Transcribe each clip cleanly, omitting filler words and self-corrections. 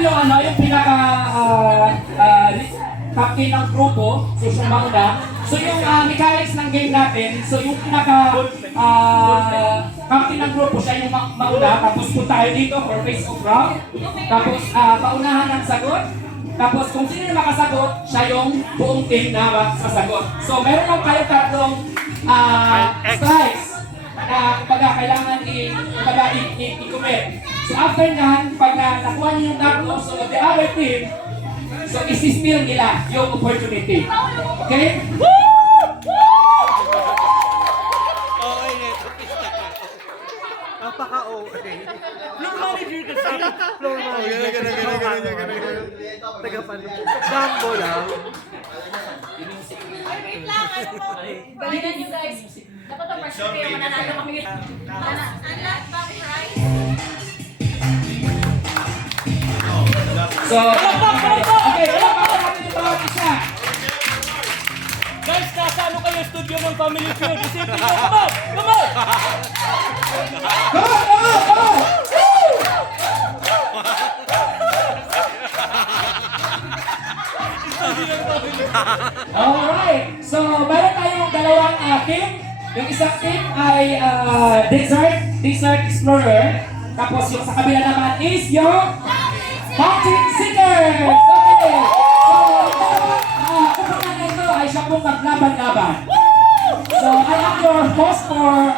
yung ano, yung pinaka captain ng grupo, so siya mauna. So yung mechanics ng game natin, so yung pinaka captain ng grupo, siya yung mauna, tapos punta tayo dito for face of round. Tapos paunahan ng sagot. Tapos kung sino yung makasagot, siya yung buong team na sasagot. So meron lang kayo tatlong strikes na kumbaga kailangan i-commit. So after nyan, pag nakuha niyo yung tatlo, so the other team, so isi-spill nila yung opportunity. Okay? Okay, tapos na. Napaka-okay. Floor manager kasi. Floor manager. Ganun. Tagapan. Dambo lang. Wait lang, balikan niyo guys. Dapat ang first kayo mananalo kami. Unlock back prize. So, okay, wala pa natin yung bawat isa. Guys, nasa ano kayo studio ng Family Feud? Isipin nyo, come on! Come on! Come on, come on, come on! Alright, so meron tayong dalawang team. Yung isang team ay Desert Explorer. Tapos yung sa kabila naman is yung Mountain Seekers! Okay! So, kumpanya na ito ay siya pong maglaban-laban. So, I am your host for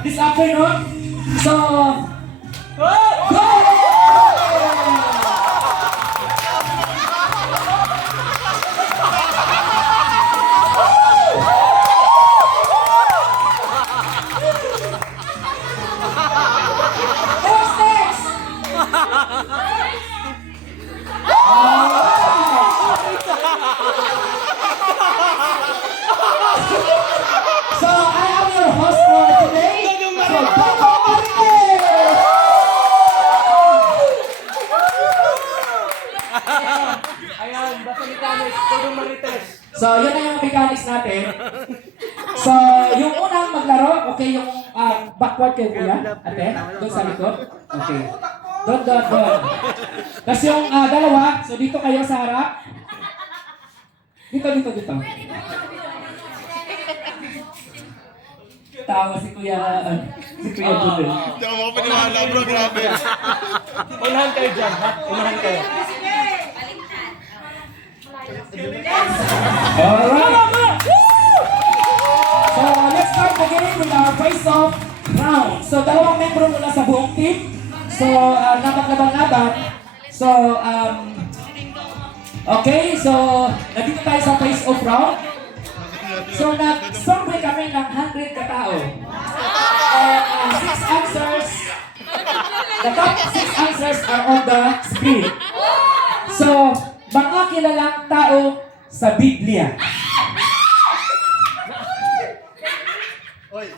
this afternoon. So, go! So, I am your host for today. So, Coco Marites! Ayan, basta mechanics. Todo Marites. So, yun na yung mechanics natin. So, yung unang maglaro, okay, yung backward kayo kuya, ate, doon sa likod. Okay. Doon. Tapos yung dalawa, so dito kayo sa harap. Dito. Tawa si Kuya Budel. Hindi ako makapaniwala bro, grabe. Unahan kayo dyan, ha? Unahan kayo. Alright. So, let's start again with our face-off round. So, dalawang membro mula sa buong team. So, napaglaban-laban. So, okay. So, nandito tayo sa face-off round. So, nag-survey kami ng 100 katao. 6 answers. The top 6 answers are on the screen. So, mga kilalang tao sa Biblia. Oy.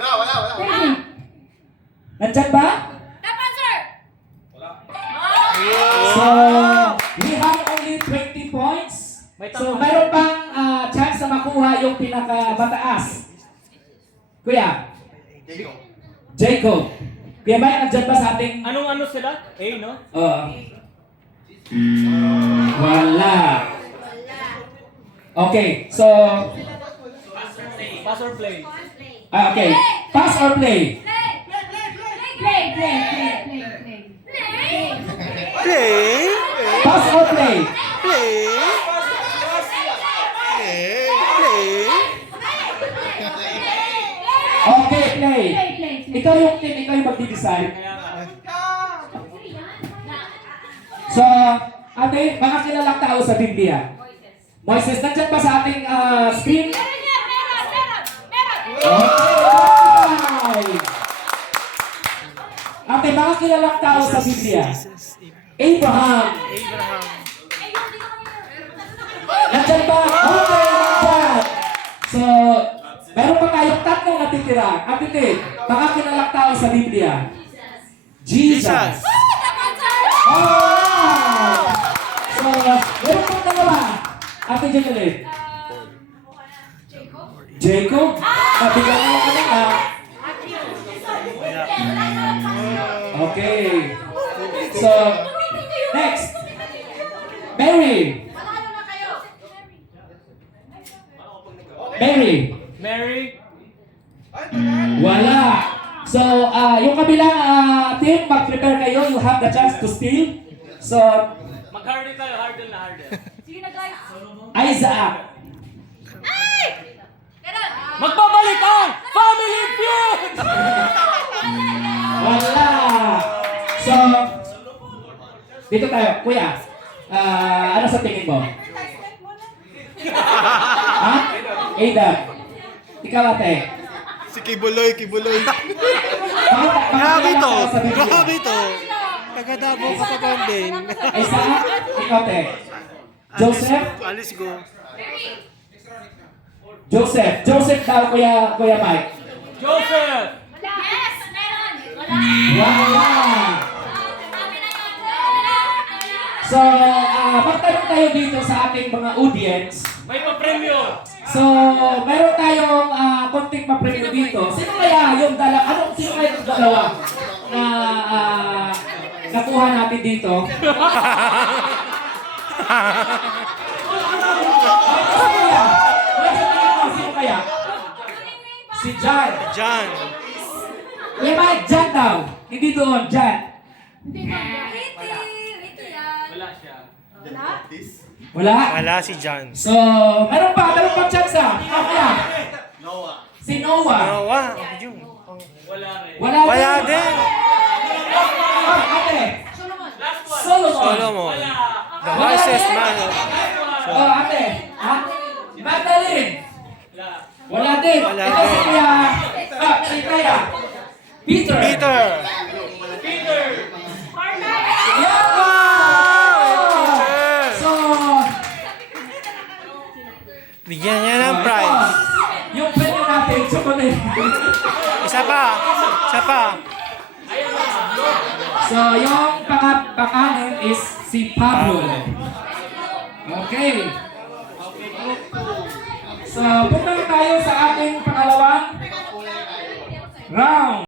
Wala. Nandyan ba? Top answer! So, we have only 20 points. So, mayroon pang chance na makuha yung pinakamataas. Kuya, Jacob. Kuya Mike, nandyan ba sa ating... Anong ano sila? A, no? Wala. Okay, so... Pass or play? okay. Pass or play? Play! Pass or play? Okay, play. Ikaw yung team, ikaw yung magdi-decide. So, ate, mga kilalang tao sa Biblia. Moises, nandyan ba sa ating screen? Okay. Ate, mga kilalang tao sa Biblia. Abraham. Nandyan ba? Okay, nandyan. So, meron pa tayong tatlong natitira. Ate, mga kilalang tao sa Biblia. Jesus. Alright! So, meron pang dalawa. Ate Jeneline. Jacob? Nabigyan mo kanina. Okay. So, next. Mary. Manalo na kayo. Mary. Mary. Wala. So, yung kabilang team, mag-prepare kayo. You have the chance to steal. So, Mag-harden tayo, harden na harden. Sige na guys. Isaac. Ay! Ganun. Magbabalik ang Family Feud! Wala. So, dito tayo. Kuya, ano sa tingin mo? Ha? Ada. Ikaw ate. Si Kibuloy, Kibuloy. Grabe to. Grabe to. Taga-Davao ka pa banding. Isaac, ikaw ate. Joseph? Alis go. Joseph daw, Kuya Mike. Joseph! Wala. Yes! Meron. Wala. Wala. Sabi na yun. So, magtanong tayo dito sa ating mga audience. May pa-premyo! So, meron tayong konting papremyo dito. Sino kaya yung sino kaya yung dalawa na nakuha natin dito? Sino kaya? Si Jan. John. Kuya Mike, Jan daw. Hindi doon, Jan. Hindi na. Wait yan. Wala siya. Wala? Wala? Wala si John. So, meron pa chance kaya? Si Noah. Nawa. Yun. Wala rin. Wala din. Ate. Solomon. Solomon. Solomon. Wala. The wisest man. Ate. Ha? Magdalene. Wala. Wala din. Wala Ito si din. Kuya. Si Kaya. Peter. Peter. Peter! Yeah! Peter. So, Bigyan niya ng prize. yung pwede natin, chocolate. Isa pa. Isa pa. So, yung pakanin is si Pablo. Okay. So, punta na tayo sa ating pangalawang round.